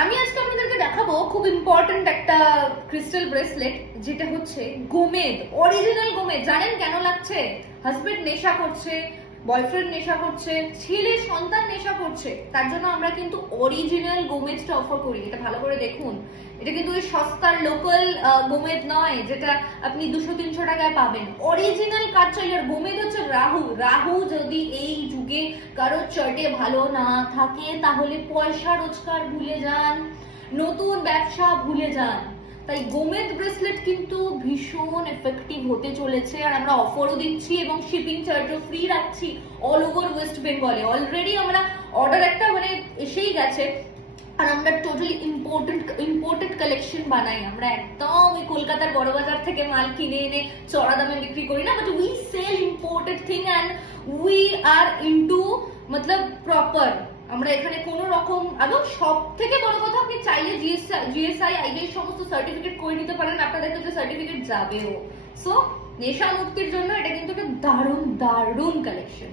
আমি আজকে আপনাদেরকে দেখাবো খুব ইম্পর্টেন্ট একটা ক্রিস্টাল ব্রেসলেট, যেটা হচ্ছে গোমেদ, অরিজিনাল গোমেদ। জানেন কেন লাগছে? হাজবেন্ড নেশা করছে, বয়ফ্রেন্ড নেশা করছে, ছেলে সন্তান নেশা করছে, তার জন্য আমরা কিন্তু অরিজিনাল গোমেদটা অফার করি। এটা ভালো করে দেখুন, এটা কিন্তু ওই সস্তার লোকাল গোমেদ নয় যেটা আপনি 200-300 টাকায় পাবেন। অরিজিনাল কাজ চাই। আর গোমেদ হচ্ছে রাহু। রাহু যদি এই যুগে কারো চার্টে ভালো না থাকে তাহলে পয়সা রোজগার ভুলে যান, নতুন ব্যবসা ভুলে যান। তাই গোমেদ ব্রেসলেট কিন্তু ভীষণ এফেক্টিভ হতে চলেছে, আর আমরা অফারও দিচ্ছি এবং শিপিং চার্জও ফ্রি রাখছি অল ওভার ওয়েস্ট বেঙ্গলে। অলরেডি আমরা অর্ডার একটা এসেই গেছে। আর আমরা টোটালি ইম্পোর্টেড কালেকশন বানাই। আমরা একদম ওই কলকাতার বড় বাজার থেকে মাল কিনে এনে চড়া দামে বিক্রি করি না, but we sell imported thing and we are into মতলব প্রপার। আমরা এখানে কোনো রকম, এবং সব থেকে বড় কথা, আপনি চাইলে জিএসআই আইবিএস সমস্ত সার্টিফিকেট করে নিতে পারেন, আপনাদের কাছে সার্টিফিকেট যাবেও। সো নেশা মুক্তির জন্য এটা কিন্তু একটা দারুণ দারুণ কালেকশন।